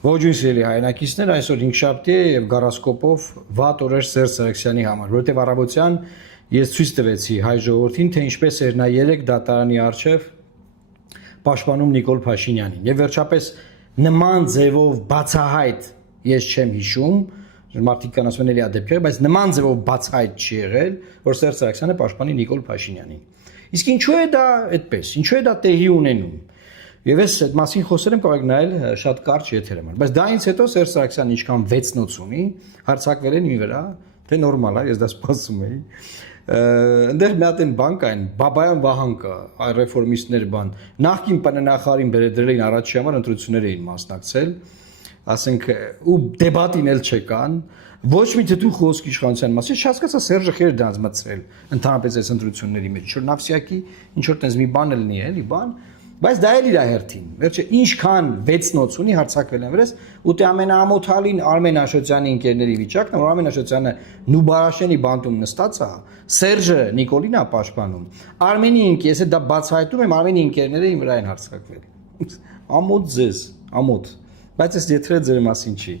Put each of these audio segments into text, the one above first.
Ողջույն սիրելի հայրենակիցներ, այսօր 5 շաբթի է եւ գարասկոպով վատ օրեր Սերժ Սարգսյանի համար, որովհետեւ առավոտյան ես ցույց տվեցի հայ ժողովրդին, թե ինչպես էր նա 3 դատարանի առջև պաշտպանում Նիկոլ Փաշինյանին։ Եվ վերջապես նման ձևով բացահայտ ես չեմ հիշում, մարդիկ կան ասում են էլի ադեպքեր, բայց նման ձևով բացահայտ չի եղել, որ Սերժ Սարգսյանը պաշտպանի Նիկոլ Փաշինյանին։ Իսկ ինչու է դա այդպես, ինչու է դա տեղի ունենում։ Եվ ես այդ մասին խոսել եմ, կարող եք նայել շատ կարճ եթեր եմ։ Բայց դրանից հետո Սերժ Սարգսյանը ինչքան 6 նոց ունի, հարձակվել են մի վրա, թե նորմալ է, ես դա սպասում էի։ Այնտեղ մի հատ բան կային, Բաբայան Վահան կա, այ ռեֆորմիստներ բան։ Նախկին ՊՆՆ-խարին բերել առաջի համար ընտրություններ էին մասնակցել, ասենք ու դեբատին էլ չեկան, ոչ մի թեթու խոսք իշխանության մասին, չհասկացա Սերժը խեր դրանց մտցրել ընդհանրապես այս ընտրությունների մեջ, որ Նավսյակի ինչ որ տես մի բան էլ լինի, էլի բան, բայց դա էլ իր հերթին։ Վերջը ինչքան 6 նոց ունի հարցակվել են վրես, ուտի ամենաամոթալին Արմեն Աշոտյանի ընկերների վիճակն է, որ Արմեն Աշոտյանը Նուբարաշենի բանտում նստած է, Սերժը Նիկոլին է պաշտպանում։ Արմենի ինքը, ես դա բացահայտում եմ, Արմենի ընկերները իմ վրա են հարցակվել։ Ամոթ ձեզ, ամոթ։ Բայց այս եթերը ձեր մասին չի։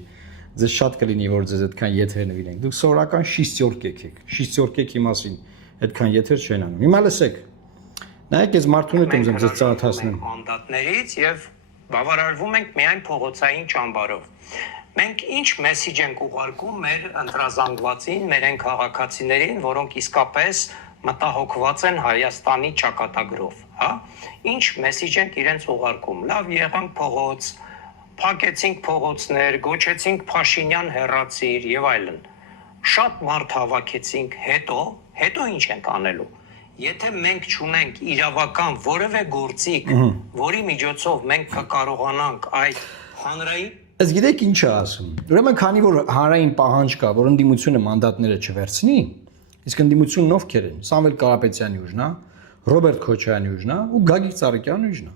Ձեզ շատ կլինի, որ ձեզ այդքան եթեր նվիրենք։ Դուք սովորական շիստյորկեք եք։ Շիստյորկեքի մասին այդքան եթեր չեն անում։ Հիմա լսեք։ Նայեք, ես մարդուն հետ եմ ձեզ ծանոթացնում մանդատներից եւ բավարարվում ենք միայն փողոցային ճամբարով։ Մենք ինչ մեսիջ ենք ուղարկում մեր ընտրազանգվածին, մեր այն քաղաքացիներին, որոնք իսկապես մտահոգված են Հայաստանի ճակատագրով, հա? Ինչ մեսիջ ենք իրենց ուղարկում։ Լավ, եղանք փողոց, փակեցինք փողոցներ, գոչեցինք Փաշինյան հեռացիր եւ այլն։ Շատ մարդ հավաքեցինք, հետո ինչ ենք անելու։ Եթե մենք չունենք իրավական որևէ գործիք, որի միջոցով մենք կկարողանանք այդ հանրային Ըստ գիտեք ինչ է ասում։ Ուրեմն քանի որ հանրային պահանջ կա, որ ընդդիմությունը մանդատները չվերցնի, իսկ ընդդիմությունն ովքեր են։ Սամվել Կարապետյանի ուժն է, Ռոբերտ Քոչարյանի ուժն է ու Գագիկ Ծառուկյանի ուժն է։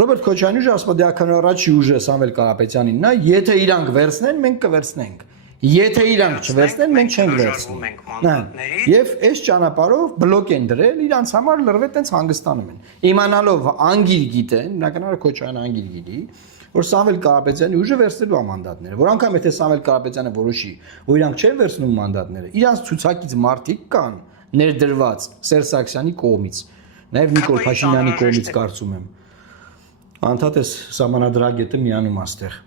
Ռոբերտ Քոչարյանի ուժը ասպատիական առաջի ուժը Սամվել Կարապետյանինն է, եթե իրանք վերցնեն, մենք կվերցնենք։ Եթե իրանք չվերցնեն, մենք չենք վերցնի։ Եվ այս ճանապարհով բլոկ են դրել, իրանց համար լրիվ տենց հանգստանում են։ Իմանալով անգիր գիտեն, բնականաբար Քոչարյանը անգիր գիտի, որ Սամվել Կարապետյանի ուժը վերցնելու է մանդատները, որ անգամ եթե Սամվել Կարապետյանը որոշի, որ իրանք չեն վերցնում մանդատները, իրանց ցուցակից մարդիկ կան ներդրված Սերժ Սարգսյանի կողմից, նաև Նիկոլ Փաշինյանի կողմից կարծում եմ։ Անդադես սահմանադրագետը միանում աստեղ։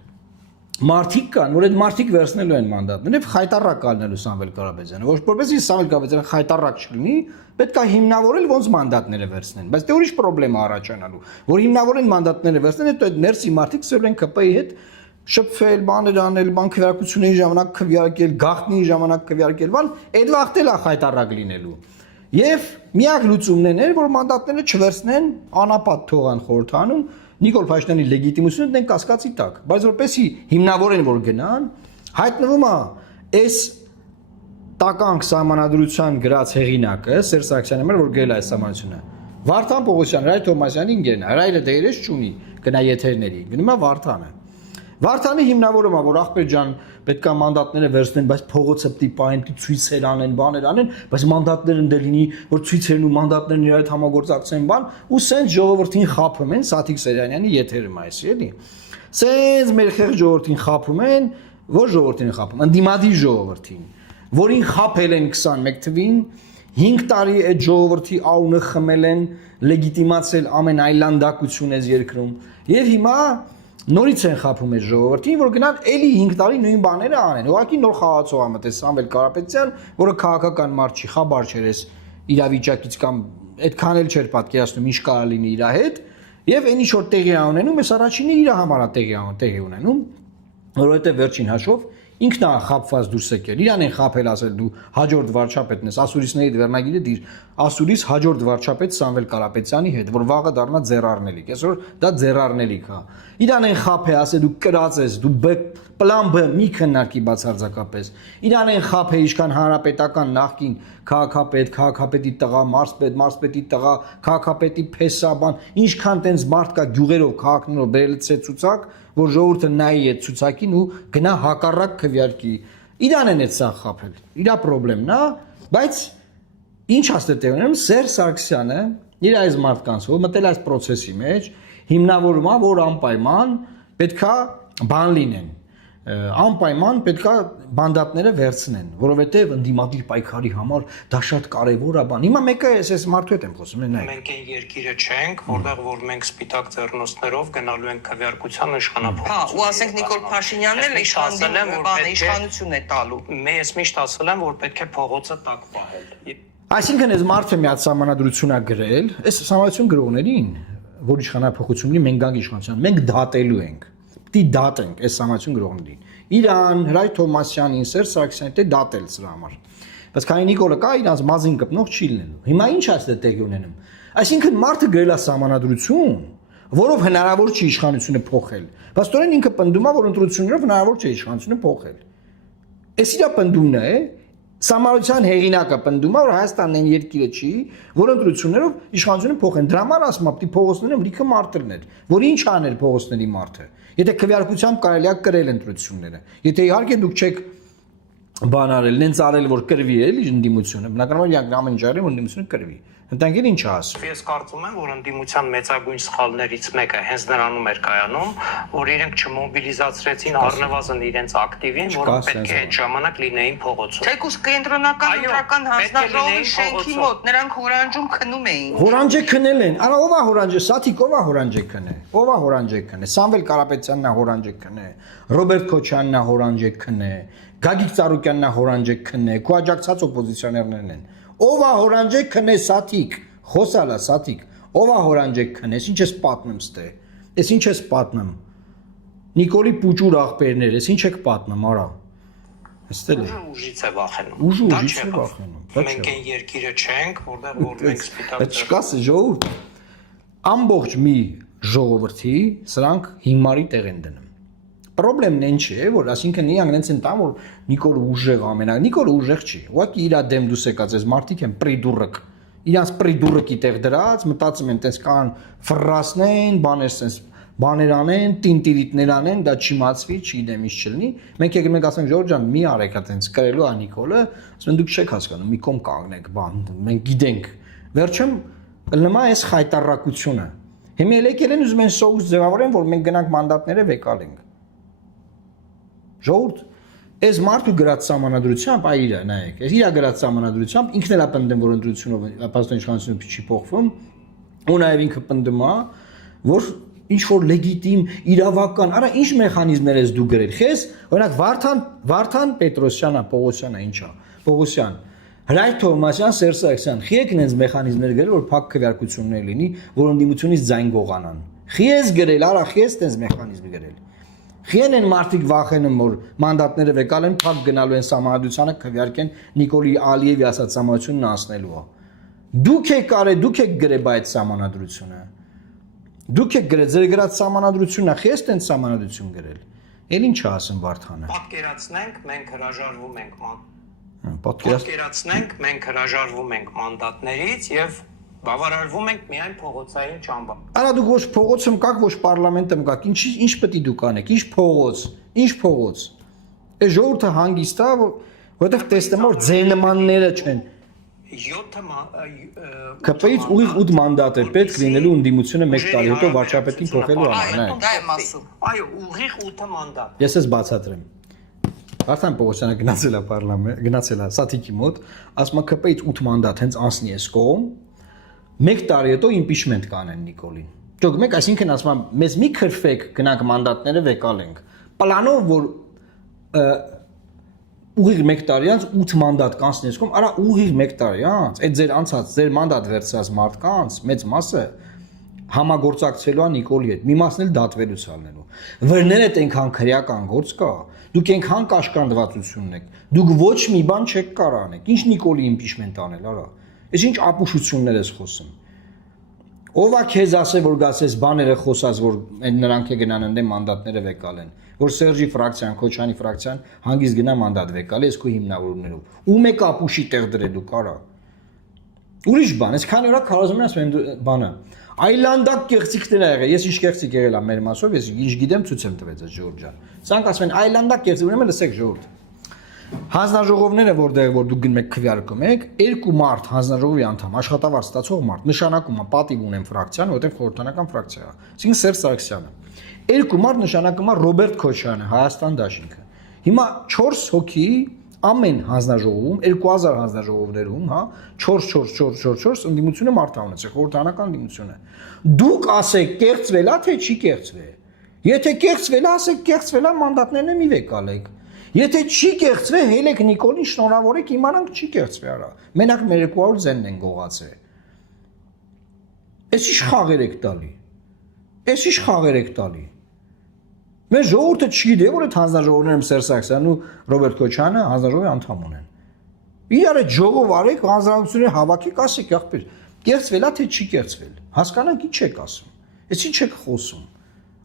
Մարդիկ կան, որ այդ մարդիկ վերցնելու են մանդատները եւ խայտարակ ալնելու Սամվել Կարապետյանը, ոչ որպեսզի Սամվել Կարապետյանը խայտարակ չլինի, պետք է հիմնավորել ոնց մանդատները վերցնեն, բայց դե ուրիշ խնդրեմ է առաջանալու, որ հիմնավորեն մանդատները վերցնեն, հետո այդ ներսի մարդիկ սրել են ԿՊ-ի հետ շփվել, բաներ անել, բան քվեարկությունների ժամանակ քվեարկել, գաղտնի ժամանակ քվեարկել, բան, այդ վաղտել է խայտարակ լինելու։ Եվ միակ լուծումն է, որ մանդատները չվերցնեն, անապատ թողան խորհրդանում Նիկոլ Փաշինյանի լեգիտիմությունը դեն կասկածի տակ, բայց որպեսի հիմնավոր են որ գնան, հայտնվում է այս տականք սահմանադրության գրած հեղինակը Սերժ Սարգսյանը որ գրել է այս սահմանությունը։ Վարդան Պողոսյան, Ռայ Թոմասյանի ինգերն է, Ռայլը դերես չունի, գնա եթերների, գնում է Վարդանը։ Վարդանի հիմնավորումը, որ ախպեր ջան, պետք է մանդատները վերցնեն, բայց փողոցը պիտի պահեն, ցույցեր անեն, բաներ անեն, բայց մանդատները դե լինի, որ ցույցերն ու մանդատներն իրար հետ համագործակցեն, բան, ու սենց ժողովրդին խափում են Սաթիկ Սերյանյանի եթերը այսի, էլի։ Սենց մեր խեղ ժողովրդին խափում են, որ ժողովրդին են խափում, ընդդիմադիր ժողովրդին, որին խափել են 21 թվին, 5 տարի այդ ժողովրդի աունը խմել են, լեգիտիմացել ամեն այլանդակություն այս երկրում, եւ հիմա նորից են խափում այս ժողովրդին, որ գնան էլի 5 տարի նույն բաները անեն։ Ուղղակի նոր խաղացող ամտես Սամվել Կարապետյան, որը քաղաքական մարդ չի, խաբար չէր այս իրավիճակից կամ այդքան էլ չէր պատկերացնում ինչ կարա լինի իր հետ, եւ այն ինչ որ տեղի է ունենում, այս առաջինը իր համար է տեղի ունենում, որովհետեւ վերջին հաշվով ինքն է խափված դուրս եկել։ Իրան են խափել ասել դու հաջորդ վարչապետն ես, ասուրիսների վերնագիրը դիր, ասուրիս հաջորդ վարչապետ Սամվել Կարապետյանի հետ, որ վաղը դառնա ձեռառնելիք։ Այսօր դա ձեռառնելիք է։ Իրան են խափել ասել դու կրած ես, դու պլան B մի քննարկի բացարձակապես։ Իրան են խափել ինչքան հանրապետական նախկին քաղաքապետ, քաղաքապետի տղա, մարզպետի տղա, քաղաքապետի փեսաբան, ինչքան տենց մարդ կա գյուղերով, քաղաքներով բերել է ցուցակ, որ ժողովուրդը նայի այդ ցուցակին ու գնա հակառակ քվեարկի։ Իրան են այդ սա խափել։ Իրա խնդրեմն է, բայց ինչ հաստատ է ունենում Սերժ Սարգսյանը իր այս մարդկանց, որ մտել այս process-ի մեջ, հիմնավորումա, որ անպայման պետքա բան լինեն, անպայման պետքա մանդատները վերցնեն, որովհետև ընդդիմադիր պայքարի համար դա շատ կարևոր է բան։ Հիմա մեկը ես մարդու հետ եմ խոսում, նայեք։ Մենք այն երկիրը չենք, որտեղ որ մենք սպիտակ ձեռնոցներով գնալու ենք քվեարկության իշխանապահություն։ Հա, ու ասենք Նիկոլ Փաշինյանն էլ իշխանություն է տալու։ Ես միշտ ասել եմ, որ պետք է փողոցը տակ պահել։ Այսինքն այս մարդը մի հատ սահմանադրություն է գրել, այս սահմանադրություն գրողներին, որ իշխանապահություն լինի, մենք գանք իշխանության, մենք դատելու ենք։ Պիտի դատենք այս սահմանադրություն գրողներին։ Իրան, Հրայր Թոմասյանին, Սերժ Սարգսյանին դե դատել սրա համար։ Բայց քանի Նիկոլը կա, իրանց մազին կպնող չի լինելու։ Հիմա ինչ է այստեղ տեղի ունենում։ Այսինքն մարդը գրել է սահմանադրություն, որով հնարավոր չի իշխանությունը փոխել։ Բայց ինքը պնդում է, որ ընտրություններով հնարավոր չէ իշխանությունը փոխել։ Այս իր պնդումն է, Սահմանադրության հեղինակը պնդում է, որ Հայաստանն այն երկիրը չի, որ ընտրություններով իշխանությունը փոխեն։ Դրա համար ասում է, պիտի փողոցներում լիքը մարտերներ, որ ինչ աներ փողոցների մարտը։ Եթե քվեարկությամբ կարելի է կրել ընտրությունները։ Եթե իհարկե դուք չեք բան արել, նենց արել, որ կրվի էլի ընդդիմությունը, բնականաբար իրանք ամեն ինչ արել, որ ընդդիմությունը կրվի։ Ընտանիքին ինչ ասում։ Ես կարծում եմ, որ ընդդիմության մեծագույն սխալներից մեկը հենց նրանում էր կայանում, որ իրենք չմոբիլիզացրեցին առնվազն իրենց ակտիվին, որոնք պետք է այդ ժամանակ լինեին փողոցում։ Թեկուզ կենտրոնական ընտրական հանձնաժողովի շենքի մոտ նրանք հորանջում քնում էին։ Հորանջե քնել են։ Արա ով է հորանջե, Սաթիկ ով է հորանջե քնե։ Ով է հորանջե քնե։ Սամվել Կարապետյանն է հորանջե քնե։ Ռոբերտ Քոչյանն է հորանջե քնե։ Գագիկ Ծառուկյանն է հորանջե քնե։ Քո աջակցած օպոզիցիոներներն են։ Ով է հորանջե քնե Սաթիկ։ Խոսալա Սաթիկ, ով է հորանջե քնե, ինչ ես պատմում ստե։ Էս ինչ ես պատմում։ Նիկոլի պուճուր աղբերներ, էս ինչ եք պատմում, արա։ Էստել է։ Ուժից է վախենում։ Ուժից է վախենում։ Մենք այն երկիրը չենք, որտեղ որ մենք սպիտակ։ Այդ չկա ժողովուրդ։ Ամբողջ մի ժողովրդի սրանք հիմարի տեղ են դնում։ Պրոբլեմն այն չէ, որ ասինքն իրանք նենց են տամ, որ Նիկոլը ուժեղ ամենա։ Նիկոլը ուժեղ չի։ Ուղղակի իր դեմ դուս եկած այս մարդիկ են պրիդուրակ։ Իրանց պրիդուրակի տեղ դրած, մտածում են, տես կան ֆրասնեն, բաներ sense, բաներ անեն, տինտիրիտներ անեն, դա չիմացվի, չգիտեմ ինչ չլինի։ Մենք եկել ենք ասենք Ժորժ ջան, մի արեք այտենց կրելու է Նիկոլը, ասում են դուք չեք հասկանում, մի կողմ կանգնեք, բան, մենք գիտենք։ Վերջում լնա էս խայտարակությունը։ Հիմա եկել են ուզում են սոուս ձևավորեն, որ մենք գնանք մանդատները վեկալենք։ Ժողովուրդ Այս մարդու գրած սահմանադրությամբ, այ իրա, նայեք, այս իրա գրած սահմանադրությամբ ինքն էլ է պնդում, որ ընտրությունով ապաստան իշխանությունը չի փոխվում, ու նաև ինքը պնդում է, որ ինչ որ լեգիտիմ, իրավական, արա ինչ մեխանիզմներ ես դու գրել։ Խես, օրինակ Վարդան Պետրոսյանը, Պողոսյանը ինչա, Պողոսյան, Հրայր Թովմասյան, Սերժ Սարգսյան, խիեք նենց մեխանիզմներ գրել, որ փակ քվեարկություններ լինի, որ ընդդիմությունից ձայն գողանան։ Խիես գրել, արա, խիես տենց մեխանիզմ գրել։ Խիեն են մարդիկ վախենում, որ մանդատները վեկալեն, փակ գնալու են սահմանադրությանը քվեարկեն Նիկոլի Ալիևի ասած սահմանադրությունն անցնելու է։ Դուք եք արել, դուք եք գրել այդ սահմանադրությունը։ Դուք եք գրել, ձեր գրած սահմանադրությունն է, խես տենց սահմանադրություն գրել։ Էլ ինչ է ասում Վարդանը։ Պատկերացնենք, մենք հրաժարվում ենք Պատկերացնենք, մենք հրաժարվում ենք մանդատներից եւ բավարարվում ենք միայն փողոցային ճամբար։ Արա դուք ոչ փողոցում կաք, ոչ պարլամենտում կաք։ Ինչ պետք է դուք անեք։ Ինչ փողոց։ Այս ժողովուրդը հանգիստ է, որովհետև տեսնում որ ձեր նմանները չեն։ 7 ԿՊ-ից ուղիղ 8 մանդատ է պետք լինելու ընդդիմությունը 1 տարի հետո վարչապետին փոխելու համար, նայեք։ Դա եմ ասում։ Այո, ուղիղ 8 մանդատ։ Ես ես բացատրեմ։ Վարդան Պողոսյանը գնացել է պարլամենտ, գնացել է Սաթիկի մոտ, ասում է ԿՊ-ից 8 մանդատ հենց անցնի էս կողմ, 1 տարի հետո իմպիչմենտ կանեն Նիկոլին։ Ճոգ մեկ, այսինքն ասում եմ, մեզ մի քրֆեք գնանք մանդատները վեկալենք։ Պլանով որ ուղիղ 1 տարի անց 8 մանդատ կանցնես կողմ, արա ուղիղ 1 տարի անց, այդ ձեր անցած, ձեր մանդատ վերցած մարդկանց մեծ մասը համագործակցելու է Նիկոլի հետ։ Մի մասն էլ դատվելուց ալնելու։ Վրները այնքան քրեական գործ կա, դուք այնքան կաշկանդվածությունն եք։ Դուք ոչ մի բան չեք կարող անեք։ Ինչ Նիկոլի իմպիչմենտ անել, արա։ Ես ինչ ապուշություններ ես խոսում։ Ով է քեզ ասել, որ գասես բաները խոսած, որ նրանք է գնան ընդեմ մանդատները վեկալեն, որ Սերժի ֆրակցիան, Քոչյանի ֆրակցիան հանգիստ գնա մանդատ վեկալի, ես քո հիմնավորումներով։ Ում եք ապուշի տեղ դրելու կարա։ Ուրիշ բան, ես քանի օր քարոզում եմ ասում բանը։ Այլանդակ կեղծիքներ ա եղել, ես ինչ կեղծիք եղել ա մեր մասով, ես ինչ գիտեմ ցույց եմ տվեց այդ Ժորժ ջան։ Սրանք ասում են այլանդակ կեղծիք, ուրեմն լսեք ժողովուրդ։ Հանձնաժողովները, որ դուք գնում եք քվեարկում եք, երկու մարդ հանձնաժողովի անդամ, աշխատավարձ ստացող մարդ, նշանակում է պատիվ ունեն ֆրակցիան, որտեղ խորհրդանական ֆրակցիա է։ Այսինքն Սերժ Սարգսյանը։ Երկու մարդ նշանակում է Ռոբերտ Քոչարյանը, Հայաստան Դաշինքը։ Հիմա 4 հոգի ամեն հանձնաժողովում 2000 հանձնաժողովներում, հա, 4 ընդդիմությունը մարտահանեց, խորհրդանական ընդդիմությունը։ Դուք ասեք, կեղծվել է թե չի կեղծվել։ Եթե կեղծվել է, ասեք կեղծվել է, մանդատներն մի վեկալեք։ Եթե չի կեղծվել, հելեք Նիկոլին շնորհավորեք, իմանանք չի կեղծվել արա։ Մենակ մեր 200 ձենն են գողացել։ Էս ի՞նչ խաղեր եք տալի։ Էս ի՞նչ խաղեր եք տալի։ Մեր ժողովուրդը չգիտի, որ այդ հանձնաժողովներում Սերժ Սարգսյանն ու Ռոբերտ Քոչարյանը հանձնաժողովի անդամ ունեն։ Իրար այդ ժողով արեք, հանձնարարությունները հավաքեք, ասեք, ախպեր, կեղծվել է թե չի կեղծվել։ Հասկանանք ինչ եք ասում։ Էս ինչ եք խոսում։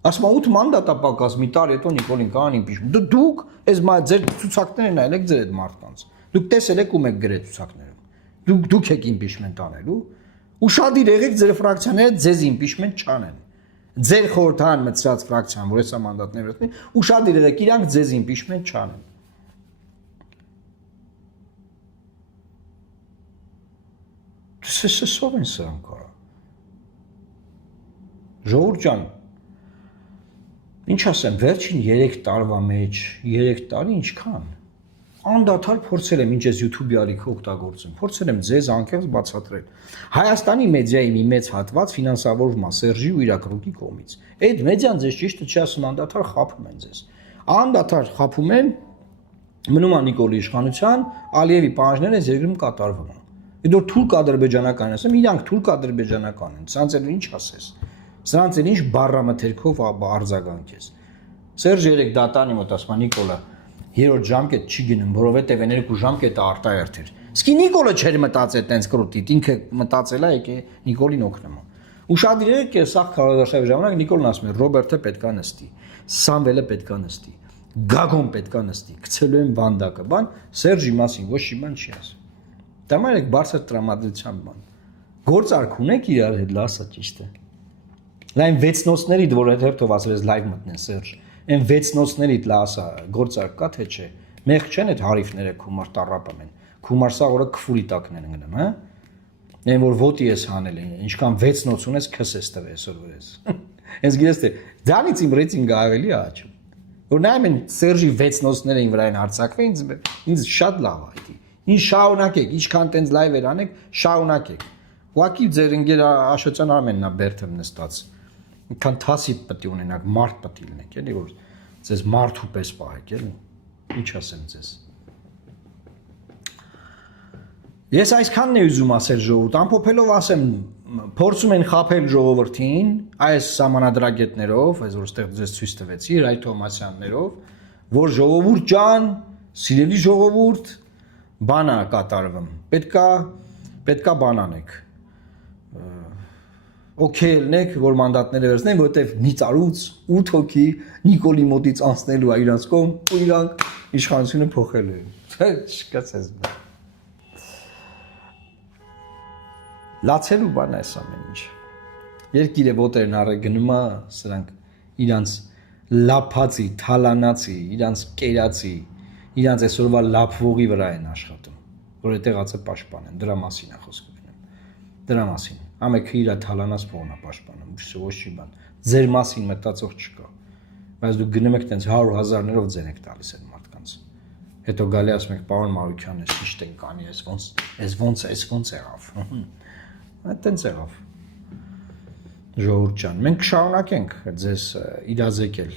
Ասում 8 մանդատա պակաս մի տարի հետո Նիկոլին կան իմպիչմենտ։ Դուք այս ձեր ցուցակներն այլեք ձեր այդ մարդկանց։ Դուք տեսել եք ում եք գրել ցուցակներում։ Դուք եք իմպիչմենտ անելու։ Ուշադիր եղեք ձեր ֆրակցիաները ձեզ իմպիչմենտ չանեն։ Ձեր խորհրդան մտցած ֆրակցիան, որ հեսա մանդատներ ունի, ուշադիր եղեք իրանք ձեզ իմպիչմենտ չանեն։ Սով են սրանք արա։ Ժողովուրդ ջան, ինչ ասեմ, վերջին 3 տարվա մեջ, 3 տարի ինչքան։ Անդադար փորձել եմ ինչ ես YouTube-ի ալիքը օգտագործում, փորձել եմ ձեզ անկեղծ բացատրել։ Հայաստանի մեդիայի մի մեծ հատված ֆինանսավորվում է Սերժի ու Իրակրուկի կողմից։ Այդ մեդիան ձեզ ճիշտը չի ասում, անդադար խաբում են ձեզ։ Անդադար խաբում են, մնում է Նիկոլի իշխանության, Ալիևի պահանջները այս երկրում կատարվում են։ Այդ որ թուրք-ադրբեջանական ասեմ, իրանք թուրք-ադրբեջանական են, սրանց էլ ինչ ասես։ Սրանց էլ ինչ բառամթերքով արձագանքես։ Սերժ երեք դատանի մոտ ասում է Նիկոլը 3-րդ ժամկետ չի գնում, որովհետև 2 ժամկետը արտահերթ էր։ Իսկ Նիկոլը չէր մտածել տենց կրուտիտ, ինքը մտածել է եկե Նիկոլին օգնում։ Ուշադիր եք, սա քարոզաշավի ժամանակ Նիկոլն ասում է Ռոբերտը պետքա նստի, Սամվելը պետքա նստի, Գագոն պետքա նստի, գցելու են վանդակը, բան Սերժի մասին ոչ մի բան չի ասում։ Դա մայր եք բարձր տրամադրության բան։ Գործարք ունեք իրար հետ, լասա ճիշտ է։ Լայն 6 նոցներիդ, որ այդ հերթով ասել ես լայվ մտնեն Սերժ։ Այն 6 նոցներիդ լասա գործարք կա թե չէ։ Մեղ չեն այդ հարիֆները քումար տարապում են։ Քումար սա օրը քֆուրի տակն են գնում, հա։ Այն որ ոտի ես հանել են, ինչքան 6 նոց ունես քս ես տվել այսօր վրես։ Ես գիտես թե դրանից իմ ռեյտինգը ավելի է աճում։ Որ նայում են Սերժի 6 նոցները ին վրային հարցակվեն, ինձ շատ լավ է դա։ Ինչ շարունակեք, ինչքան տենց լայվեր անեք, շարունակեք։ Ուղղակի ձեր ընկեր Աշոտյան Արմենն է բերթեմ նստած։ Ինքան թասիտ պետք է ունենաք, մարդ պետք է լինեք, էլի որ ձեզ մարդու պես պահեք, էլի։ Ինչ ասեմ ձեզ։ Ես այսքանն եմ ուզում ասել ժողովուրդ, ամփոփելով ասեմ, փորձում են խաբել ժողովրդին այս սահմանադրագետներով, այս որ ստեղ ձեզ ցույց տվեցի, Ռայ Թոմասյաններով, որ ժողովուրդ ջան, սիրելի ժողովուրդ, բան է կատարվում։ Պետքա բան անեք։ Okay ելնեք, որ մանդատները վերցնեն, որովհետև մի տարուց 8 հոգի Նիկոլի մոտից անցնելու է իրանց կողմ ու իրանք իշխանությունը փոխելու են։ Չկացես։ Լացելու բան է սա ամեն ինչ։ Երկիրը ոտերն առը գնում է, սրանք իրանց լափացի, թալանացի, իրանց կերացի, իրանց այսօրվա լափվողի վրա են աշխատում, որ այդտեղացը պաշտպանեն, դրա մասին է խոսքը գնում։ Դրա մասին։ Ամեքը իր թալանած փողն է պաշտպանում, ոչ մի բան։ Ձեր մասին մտածող չկա։ Բայց դուք գնում եք տենց 100,000-ներով ձեն եք տալիս այդ մարդկանց։ Հետո գալի ասում եք, պարոն Մարուկյան, ես ճիշտ ենք անի, ոնց եղավ։ Այդտենց եղավ։ Ժողովուրդ ջան, մենք կշարունակենք ձեզ իրազեկել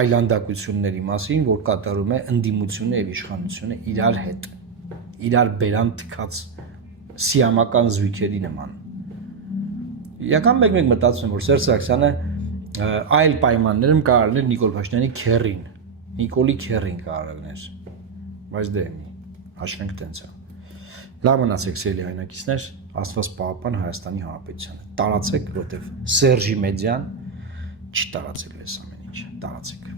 այլանդակությունների մասին, որ կատարում է ընդդիմությունը եւ իշխանությունը իրար հետ, իրար բերան թքած սիամական զույգերի նման։ Իրական մեկ մտածում եմ, որ Սերժ Սարգսյանը այլ պայմաններում կարող էր Նիկոլ Փաշինյանի քերին, Նիկոլի քերին կարող էր, բայց դե հաշվենք տենց է։ Լավ մնացեք սիրելի հայրենակիցներ, Աստված պահապան Հայաստանի Հանրապետությանը։ Տարածեք, որովհետև Սերժի մեդիան չի տարածել այս ամեն ինչը, տարածեք։